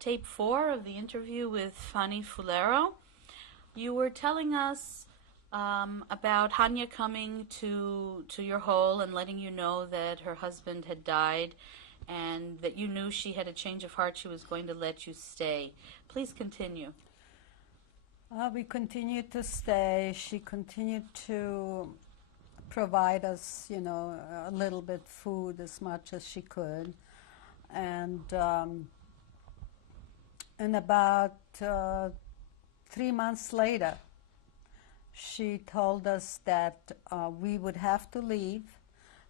tape 4 of the interview with Fani Fulero. You were telling us about Hanya coming to your hole and letting you know that her husband had died and that you knew she had a change of heart, she was going to let you stay. Please continue. We continued to stay. She continued to provide us, a little bit food as much as she could. And about 3 months later, she told us that we would have to leave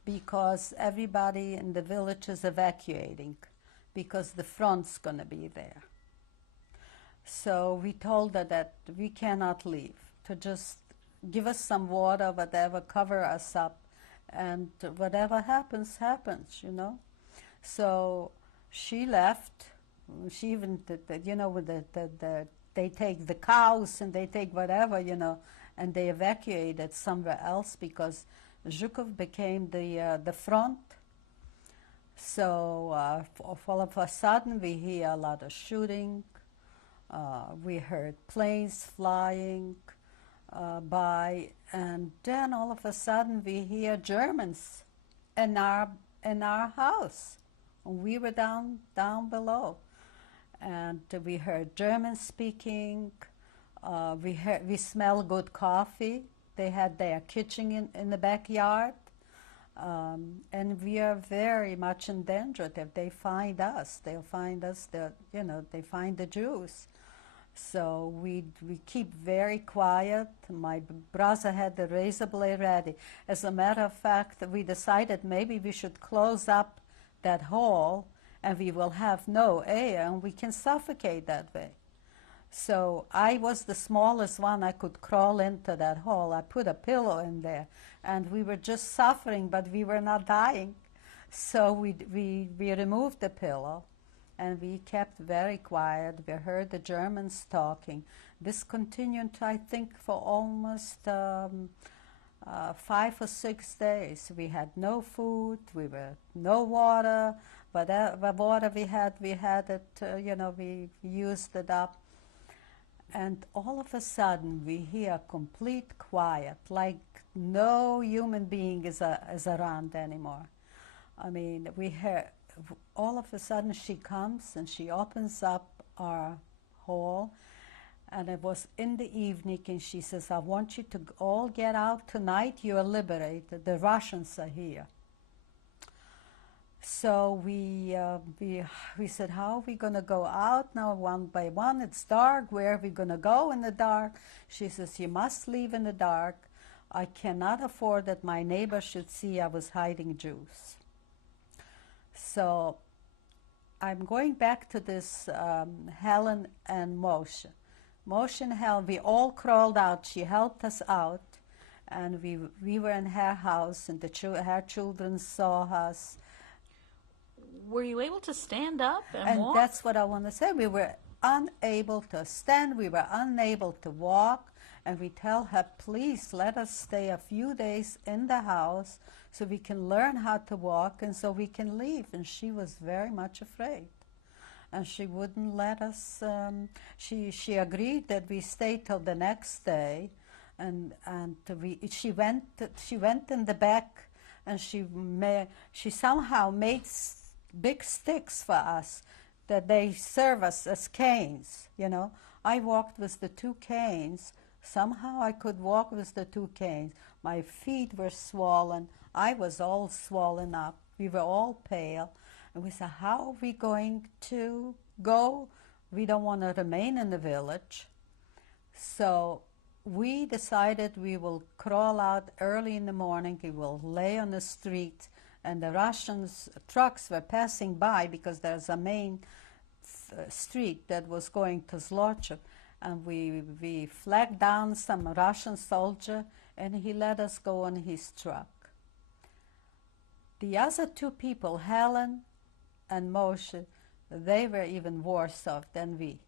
because everybody in the village is evacuating because the front's going to be there. So we told her that we cannot leave, to just give us some water, whatever, cover us up, and whatever happens, happens, So she left. She even, they take the cows and they take whatever, and they evacuated somewhere else because Zhukov became the front. So all of a sudden we hear a lot of shooting. We heard planes flying by, and then all of a sudden we hear Germans in our house. We were down below, and we heard Germans speaking. We smell good coffee. They had their kitchen in the backyard, and we are very much endangered. If they find us, they'll find us. They find the Jews. So we keep very quiet. My brother had the razor blade ready. As a matter of fact, we decided maybe we should close up that hole and we will have no air and we can suffocate that way. So I was the smallest one. I could crawl into that hole. I put a pillow in there and we were just suffering, but we were not dying. So we removed the pillow. And we kept very quiet. We heard the Germans talking. This continued, I think, for almost 5 or 6 days. We had no food. No water. But the water we had it. We used it up. And all of a sudden, we hear complete quiet, like no human being is around anymore. I mean, we hear. All of a sudden she comes and she opens up our hall, and it was in the evening, and she says, I want you to all get out tonight. You are liberated. The Russians are here. So we said, how are we going to go out now one by one? It's dark. Where are we going to go in the dark? She says, you must leave in the dark. I cannot afford that my neighbor should see I was hiding Jews. So I'm going back to this Helen and Moshe. Moshe and Helen, we all crawled out. She helped us out, and we were in her house, and her children saw us. Were you able to stand up and walk? And that's what I want to say. We were unable to stand. We were unable to walk. And we tell her, please let us stay a few days in the house so we can learn how to walk and so we can leave. And she was very much afraid. And she wouldn't let us, she agreed that we stay till the next day. And she went in the back, and she somehow made big sticks for us that they serve us as canes, I walked with the 2 canes. Somehow I could walk with the 2 canes. My feet were swollen. I was all swollen up. We were all pale. And we said, how are we going to go? We don't want to remain in the village. So we decided we will crawl out early in the morning. We will lay on the street. And the Russians' trucks were passing by because there's a main street that was going to Zlochev. And we flagged down some Russian soldier, and he let us go on his truck. The other 2 people, Helen and Moshe, they were even worse off than we.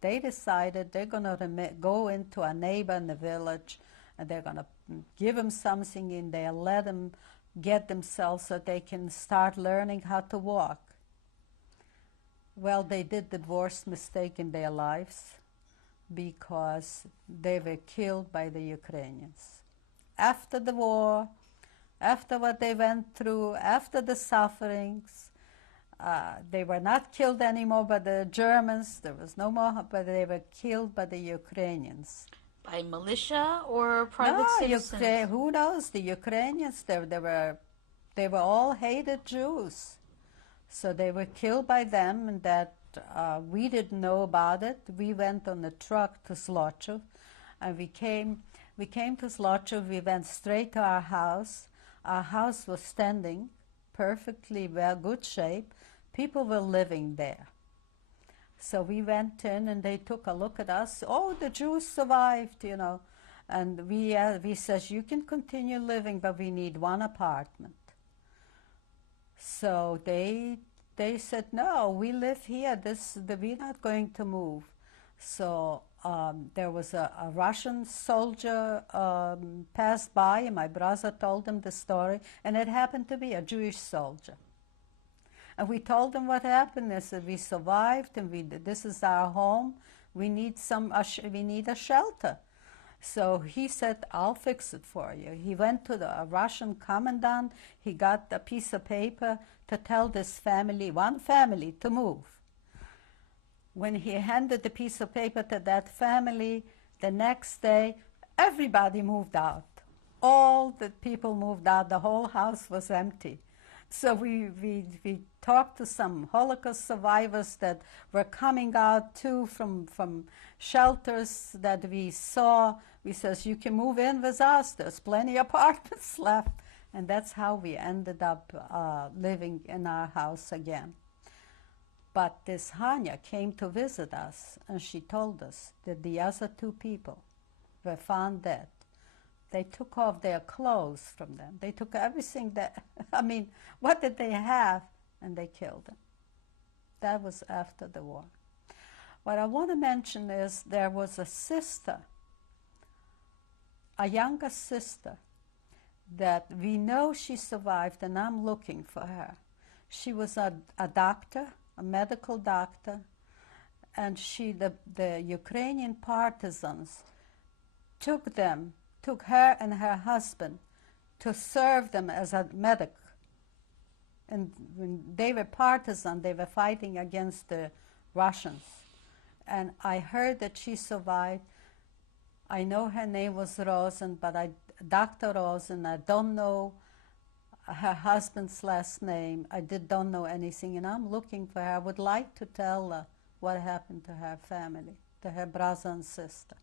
They decided they're going to go into a neighbor in the village, and they're going to give them something in there, let them get themselves so they can start learning how to walk. Well, they did the worst mistake in their lives because they were killed by the Ukrainians. After the war, after what they went through, after the sufferings, they were not killed anymore by the Germans. There was no more, but they were killed by the Ukrainians. By militia or No, private citizens? who knows? The Ukrainians, they were all hated Jews. So they were killed by them, and that we didn't know about it. We went on a truck to Zlochov, and we came to Zlochov. We went straight to our house. Our house was standing perfectly well, good shape. People were living there. So we went in, and they took a look at us. Oh, the Jews survived, you know. And we says, you can continue living, but we need one apartment. So they said, no, we live here. We're not going to move. So there was a Russian soldier passed by, and my brother told him the story, and it happened to be a Jewish soldier. And we told him what happened. They said, we survived, and this is our home. We need a shelter. So he said, I'll fix it for you. He went to the Russian commandant. He got a piece of paper to tell this family, one family, to move. When he handed the piece of paper to that family, the next day, everybody moved out. All the people moved out. The whole house was empty. So we talked to some Holocaust survivors that were coming out too from shelters that we saw. We says, you can move in with us. There's plenty of apartments left. And that's how we ended up living in our house again. But this Hanya came to visit us, and she told us that the other two people were found dead. They took off their clothes from them. They took everything that, what did they have? And they killed them. That was after the war. What I want to mention is there was a sister, a younger sister, that we know she survived, and I'm looking for her. She was a doctor, a medical doctor, and the Ukrainian partisans took her and her husband to serve them as a medic. And when they were partisan, they were fighting against the Russians. And I heard that she survived. I know her name was Rosen, but Dr. Rosen, I don't know her husband's last name. I don't know anything, and I'm looking for her. I would like to tell her what happened to her family, to her brother and sister.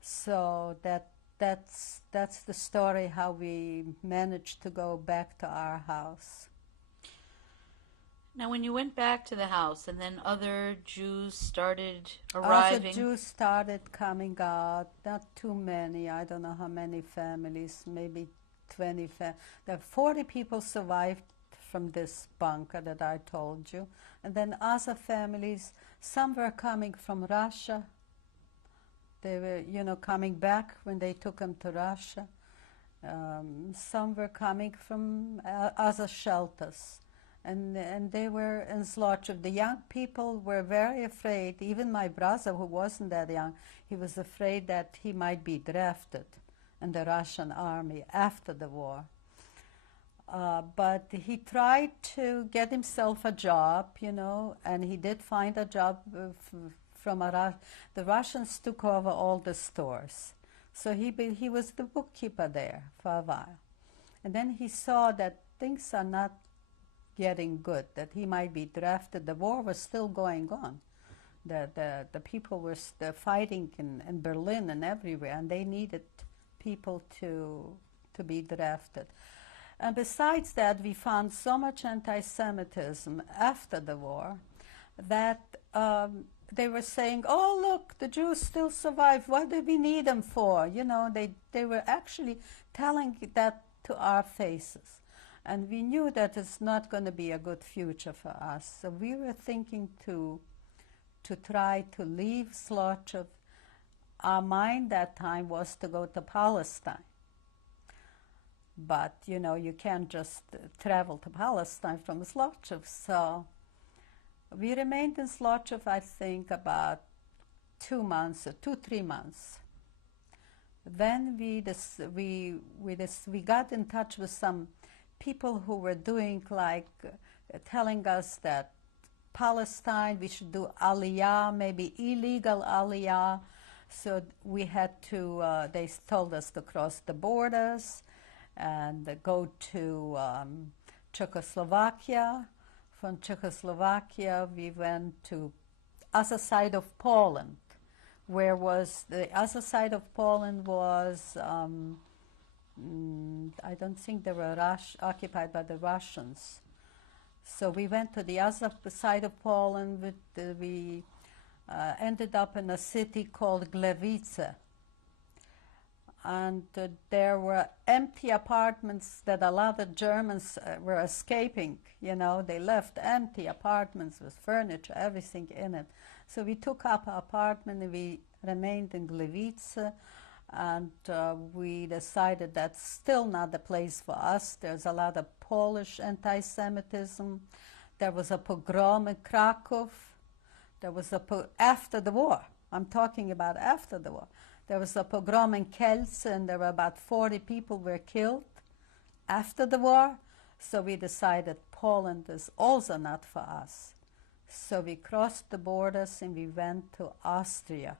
So that's the story how we managed to go back to our house. Now, when you went back to the house and then other Jews started arriving... Other Jews started coming out, not too many. I don't know how many families, maybe 20. There are 40 people survived from this bunker that I told you. And then other families, some were coming from Russia. They were, coming back when they took them to Russia. Some were coming from other shelters. And they were in Zlochov. The young people were very afraid. Even my brother, who wasn't that young, he was afraid that he might be drafted in the Russian army after the war. But he tried to get himself a job, and he did find a job the Russians took over all the stores. So he was the bookkeeper there for a while. And then he saw that things are not getting good, that he might be drafted. The war was still going on. The people were fighting in Berlin and everywhere, and they needed people to be drafted. And besides that, we found so much anti-Semitism after the war that they were saying, oh, look, the Jews still survive. What do we need them for? They were actually telling that to our faces. And we knew that it's not going to be a good future for us. So we were thinking to try to leave Zlochov. Our mind that time was to go to Palestine. But, you can't just travel to Palestine from Zlochov. So We remained in Zlochev, I think, about 2 months, 3 months. Then we got in touch with some people who were doing telling us that Palestine, we should do aliyah, maybe illegal aliyah. So we had to, they told us to cross the borders and go to Czechoslovakia. From Czechoslovakia, we went to other side of Poland, where was the other side of Poland was, I don't think they were occupied by the Russians. So we went to the other side of Poland. We ended up in a city called Gliwice. And there were empty apartments that a lot of Germans were escaping. You know, they left empty apartments with furniture, everything in it. So we took up an apartment and we remained in Gliwice. And we decided that's still not the place for us. There's a lot of Polish anti-Semitism. There was a pogrom in Krakow. There was after the war. I'm talking about after the war. There was a pogrom in Kielce, and there were about 40 people were killed after the war. So we decided Poland is also not for us. So we crossed the borders and we went to Austria.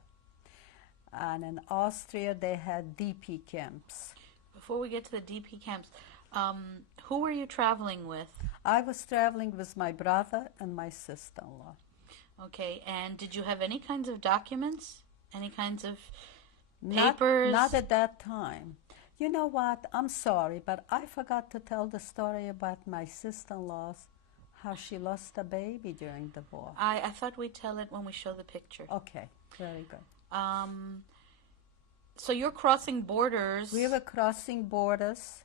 And in Austria, they had DP camps. Before we get to the DP camps, who were you traveling with? I was traveling with my brother and my sister-in-law. Okay, and did you have any kinds of documents? Any kinds of papers? Not at that time. You know what? I'm sorry, but I forgot to tell the story about my sister-in-law's, how she lost a baby during the war. I thought we'd tell it when we show the picture. Okay, very good. So you're crossing borders. We were crossing borders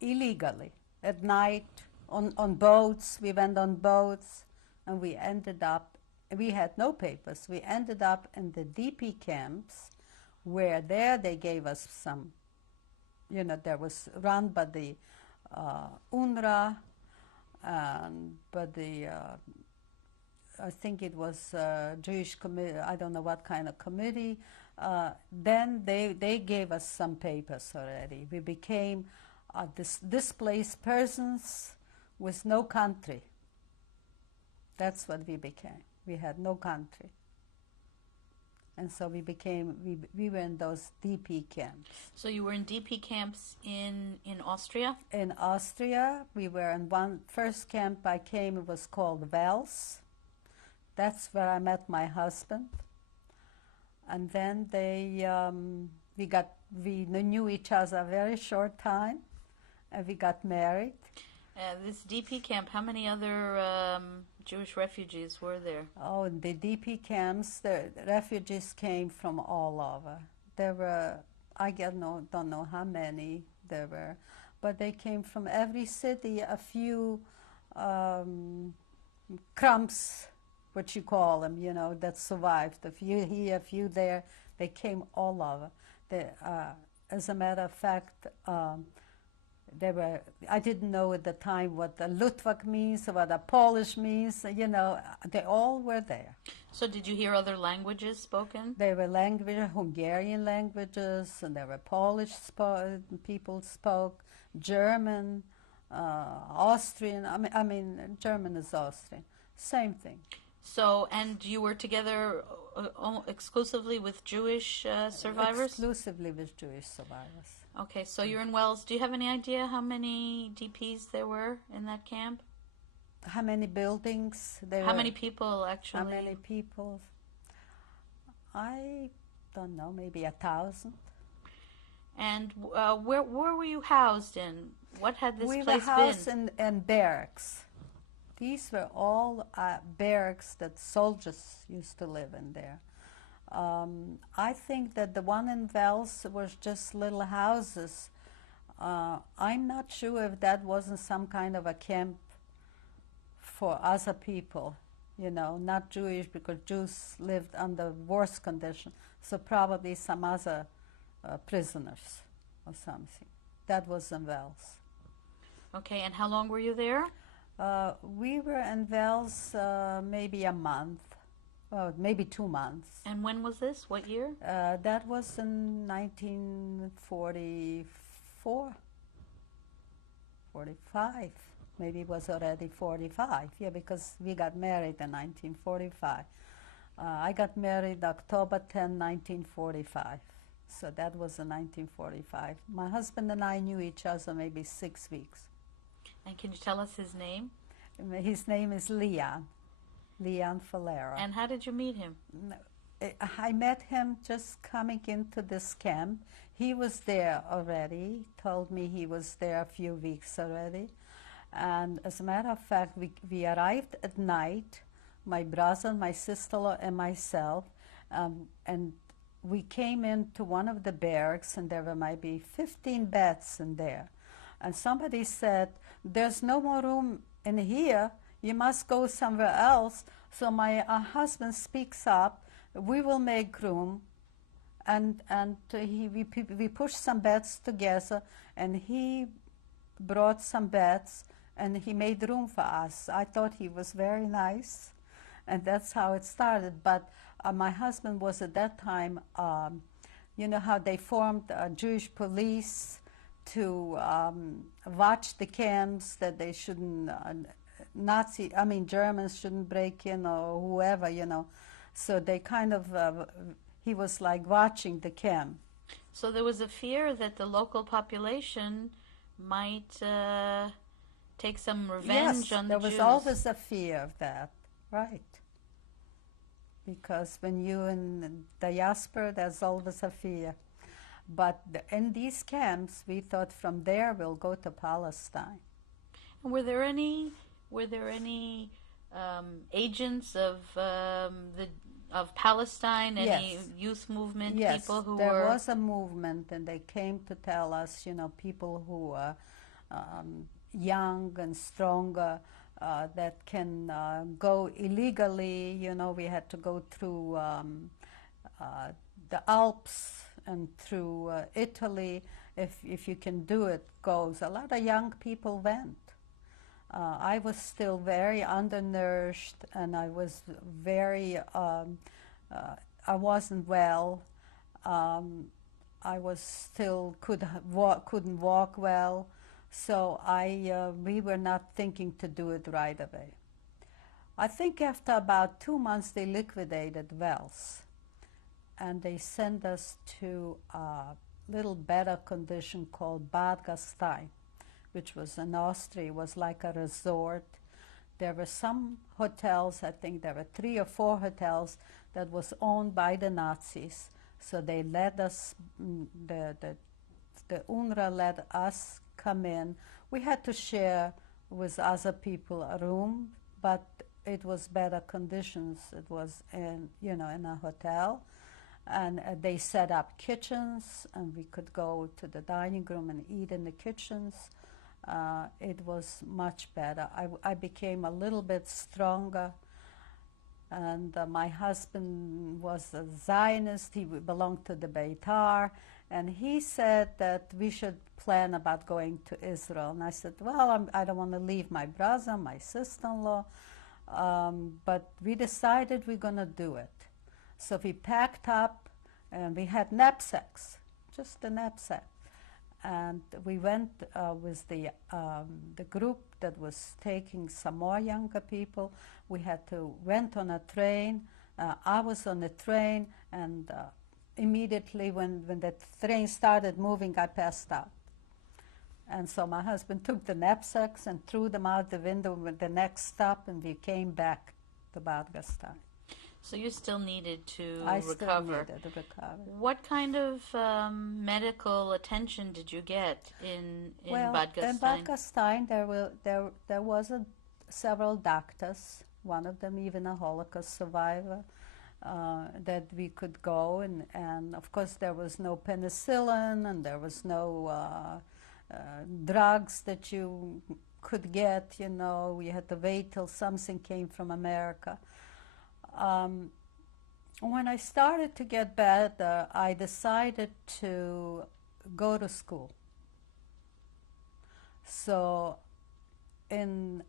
illegally at night on boats. We went on boats and we ended up, we had no papers. We ended up in the DP camps where there they gave us some, you know, there was run by the UNRWA and by the, I think it was Jewish committee, I don't know what kind of committee. Then they gave us some papers already. We became displaced persons with no country. That's what we became. We had no country. And so we were in those DP camps. So you were in DP camps in Austria? In Austria, we were in one first camp I came, it was called Wels. That's where I met my husband. And then we knew each other a very short time, and we got married. This DP camp, how many other Jewish refugees were there? Oh, in the DP camps, the refugees came from all over. There were, don't know how many there were, but they came from every city, a few crumbs, what you call them, you know, that survived. A few here, a few there. They came all over. As a matter of fact, I didn't know at the time what the Lutvak means or what a Polish means, you know, they all were there. So did you hear other languages spoken? There were Hungarian languages, and there were Polish people spoke, German, Austrian, I mean, German is Austrian, same thing. So, and you were together exclusively with Jewish survivors? Exclusively with Jewish survivors. Okay, so you're in Wels. Do you have any idea how many DPs there were in that camp? How many buildings there were? How many people, actually? How many people? I don't know, maybe 1,000. And where were you housed in? What had this place been? We were housed in barracks. These were all barracks that soldiers used to live in there. I think that the one in Wels was just little houses. I'm not sure if that wasn't some kind of a camp for other people, you know, not Jewish, because Jews lived under worse conditions. So probably some other prisoners or something. That was in Wels. Okay, and how long were you there? We were in Wales maybe a month, maybe 2 months. And when was this? What year? That was in 1944, 45. Maybe it was already 45. Yeah, because we got married in 1945. I got married October 10, 1945. So that was in 1945. My husband and I knew each other maybe 6 weeks. And can you tell us his name? His name is Leon Fulero. And how did you meet him? I met him just coming into this camp. He was there already, told me he was there a few weeks already. And as a matter of fact, we arrived at night, my brother, my sister-in-law, and myself, and we came into one of the barracks, and there were maybe 15 beds in there. And somebody said, "There's no more room in here. You must go somewhere else." So my husband speaks up. "We will make room." And we pushed some beds together, and he brought some beds, and he made room for us. I thought he was very nice, and that's how it started. But my husband was at that time, you know how they formed a Jewish police to watch the camps, that they shouldn't, Germans shouldn't break in, or whoever, you know. So they kind of, he was like watching the camp. So there was a fear that the local population might take some revenge on the Jews. There was always a fear of that, right. Because when you're in diaspora, there's always a fear. But in these camps, we thought from there we'll go to Palestine. And were there any agents of Palestine? Any youth movement people who were? Yes, there was a movement, and they came to tell us, you know, people who were young and stronger that can go illegally. You know, we had to go through the Alps and through Italy. If you can do it, goes. A lot of young people went. I was still very undernourished, and I was very, I wasn't well. I was still couldn't walk well, so we were not thinking to do it right away. I think after about 2 months they liquidated Wels, and they sent us to a little better condition called Bad Gastein, which was in Austria. It was like a resort. There were some hotels, I think there were 3 or 4 hotels that was owned by the Nazis. So they let us, the UNRWA let us come in. We had to share with other people a room, but it was better conditions. It was in a hotel. And they set up kitchens, and we could go to the dining room and eat in the kitchens. It was much better. I became a little bit stronger, and my husband was a Zionist. He belonged to the Beitar, and he said that we should plan about going to Israel. And I said, well, I don't want to leave my brother, my sister-in-law, but we decided we're going to do it. So we packed up, and we had knapsacks, just a knapsack. And we went with the group that was taking some more younger people. We went on a train. I was on the train, and immediately when the train started moving, I passed out. And so my husband took the knapsacks and threw them out the window with the next stop, and we came back to Bad Gastein. So you still needed to I recover. still needed to recover. What kind of medical attention did you get in Bad Gastein? In Bad Gastein, there was several doctors. One of them even a Holocaust survivor that we could go, and of course there was no penicillin, and there was no drugs that you could get. You know, we had to wait till something came from America. When I started to get better, I decided to go to school. So in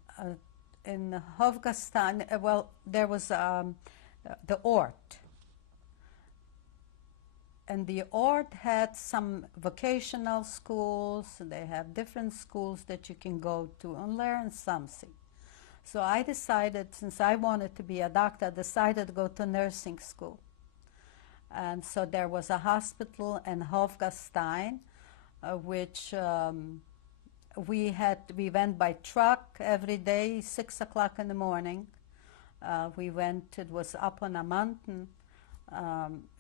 Hofgastan, well, there was the Ort. And the Ort had some vocational schools. They have different schools that you can go to and learn something. So I decided, since I wanted to be a doctor, I decided to go to nursing school. And so there was a hospital in Hofgastein, which we went by truck every day, 6 o'clock in the morning. We went, it was up on a mountain,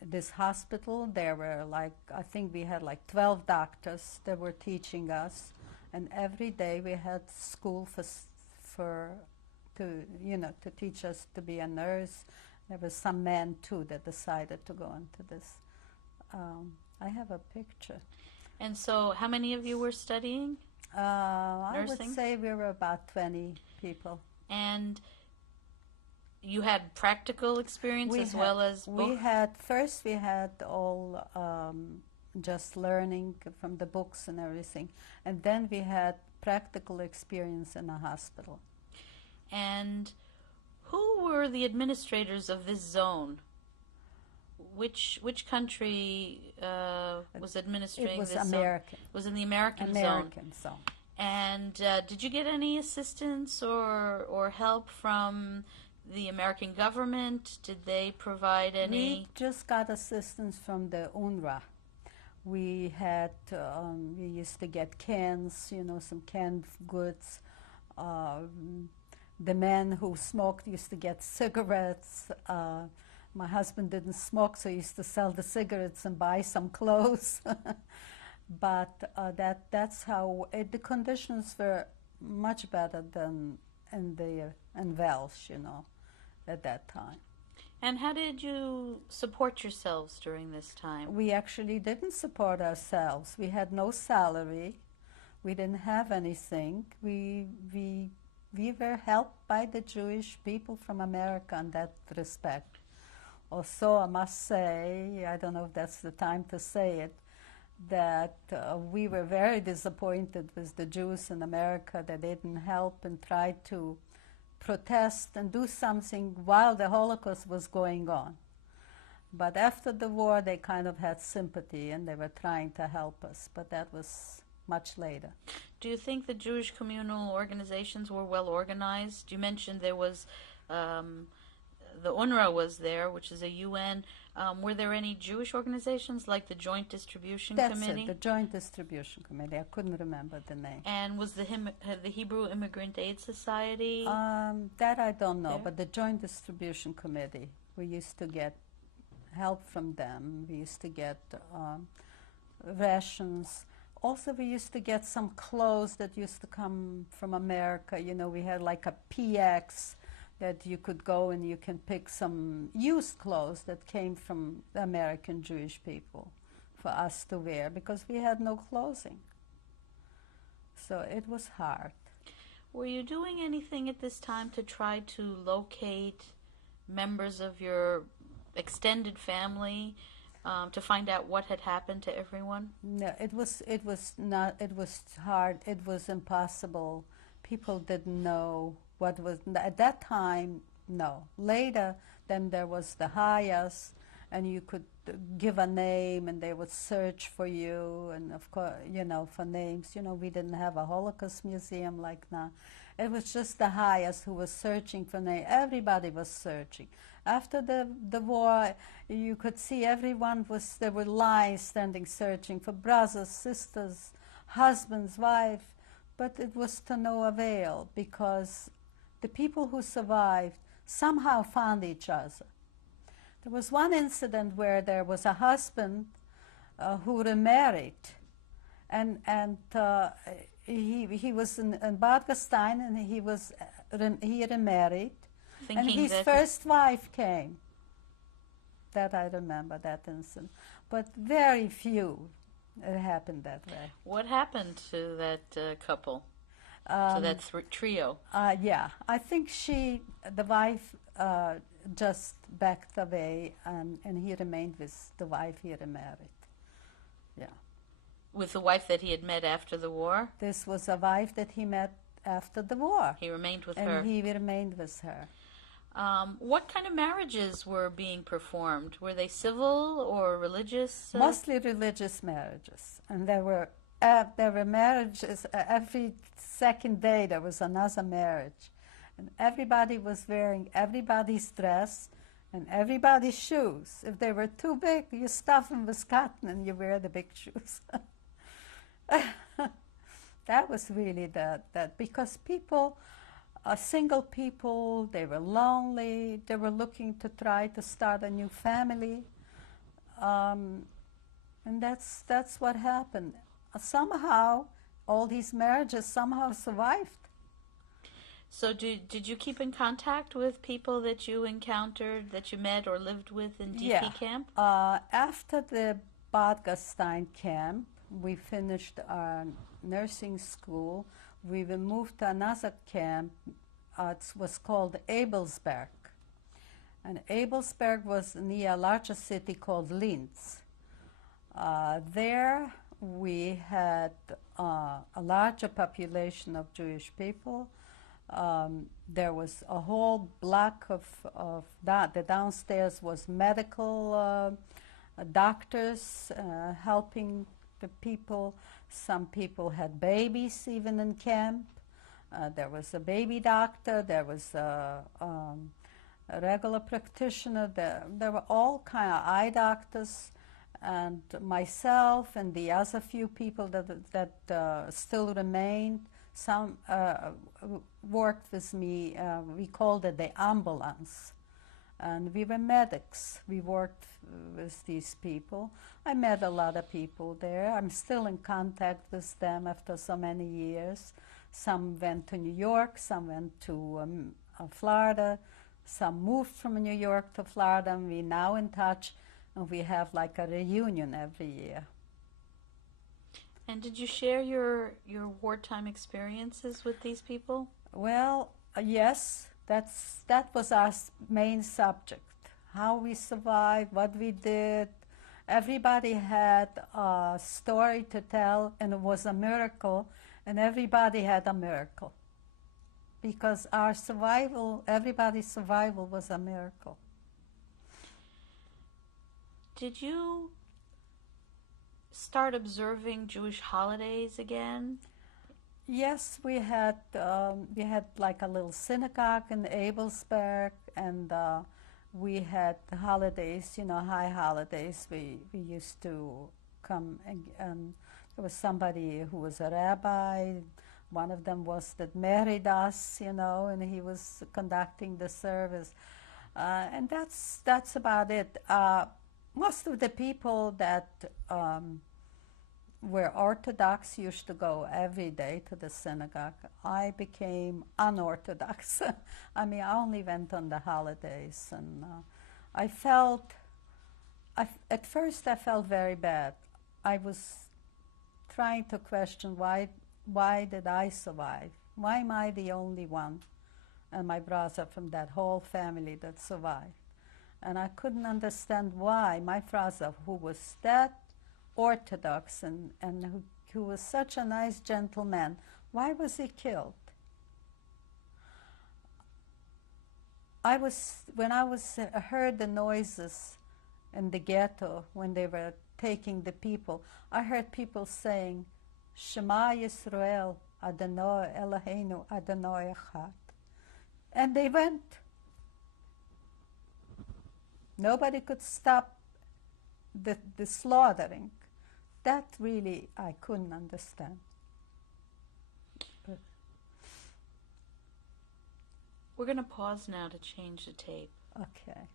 this hospital. There were I think we had 12 doctors that were teaching us. And every day we had school to teach us to be a nurse. There was some men too that decided to go into this. I have a picture. And so how many of you were studying? I would say we were about 20 people. And you had practical experience as well as book? We had all just learning from the books and everything. And then we had practical experience in a hospital. And who were the administrators of this zone? Which country was administering this zone? It was American. It was in the American zone. And did you get any assistance or help from the American government? Did they provide any? We just got assistance from the UNRWA. We had, we used to get cans, some canned goods. The men who smoked used to get cigarettes. My husband didn't smoke, so he used to sell the cigarettes and buy some clothes. But that's how the conditions were much better than in Welsh, at that time. And how did you support yourselves during this time? We actually didn't support ourselves. We had no salary. We didn't have anything. We were helped by the Jewish people from America in that respect. Also, I must say, I don't know if that's the time to say it, that we were very disappointed with the Jews in America that they didn't help and try to protest and do something while the Holocaust was going on. But after the war, they kind of had sympathy and they were trying to help us, but that was much later. Do you think the Jewish communal organizations were well organized? You mentioned there was, the UNRWA was there, which is a UN. Were there any Jewish organizations like the Joint Distribution Committee? That's it, the Joint Distribution Committee. I couldn't remember the name. And was the Hebrew Immigrant Aid Society? That I don't know, there? But the Joint Distribution Committee, we used to get help from them. We used to get rations. Also, we used to get some clothes that used to come from America. We had like a PX that you could go and you can pick some used clothes that came from the American Jewish people for us to wear because we had no clothing. So it was hard. Were you doing anything at this time to try to locate members of your extended family to find out what had happened to everyone? No, it was not. It was hard. It was impossible. People didn't know what was at that time. No. Later, then there was the Hayas, and you could give a name, and they would search for you, and of course, for names. We didn't have a Holocaust museum like now. It was just the Hayas who was searching for names. Everybody was searching. After the war, you could see there were lines standing searching for brothers, sisters, husbands, wives, but it was to no avail because the people who survived somehow found each other. There was one incident where there was a husband who remarried, and he was in Badgastein, and he remarried. And his first wife came. That I remember, that incident. But very few it happened that way. What happened to that couple, to that trio? Yeah, I think the wife just backed away, and he remained with the wife he remarried. Yeah. With the wife that he had met after the war? This was a wife that he met after the war. He remained with And her. he remained with her. What kind of marriages were being performed? Were they civil or religious? Mostly religious marriages. And there were marriages, every second day there was another marriage. And everybody was wearing everybody's dress and everybody's shoes. If they were too big, you stuff them with cotton and you wear the big shoes. That was really that because people, single people, they were lonely, they were looking to try to start a new family. And that's what happened. Somehow, all these marriages somehow survived. So did you keep in contact with people that you encountered, that you met or lived with in DP camp? After the Bad Gastein camp, we finished our nursing school. We were moved to another camp. It was called Abelsberg. And Abelsberg was near a larger city called Linz. There we had a larger population of Jewish people. There was a whole block of that. The downstairs was medical doctors helping the people. Some people had babies even in camp. There was a baby doctor. There was a regular practitioner. There were all kind of eye doctors. And myself and the other few people that still remained, some worked with me. We called it the ambulance. And we were medics. We worked with these people. I met a lot of people there. I'm still in contact with them after so many years. Some went to New York, some went to Florida, some moved from New York to Florida, and we're now in touch, and we have like a reunion every year. And did you share your wartime experiences with these people? Well, yes, that was our main subject. How we survived, what we did. Everybody had a story to tell, and it was a miracle, and everybody had a miracle. Because our survival, everybody's survival was a miracle. Did you start observing Jewish holidays again? Yes, we had like a little synagogue in Abelsberg, and we had holidays, high holidays. We used to come, and there was somebody who was a rabbi. One of them was that married us, and he was conducting the service. And that's about it. Most of the people that were Orthodox used to go every day to the synagogue. I became unorthodox. I only went on the holidays, and at first I felt very bad. I was trying to question why did I survive? Why am I the only one and my brother from that whole family that survived? And I couldn't understand why my brother, who was that Orthodox and who was such a nice gentleman, why was he killed? When I heard the noises in the ghetto when they were taking the people, I heard people saying, Shema Yisrael, Adonai Eloheinu, Adonai Echad. And they went. Nobody could stop the slaughtering. That really I couldn't understand. But we're going to pause now to change the tape. Okay.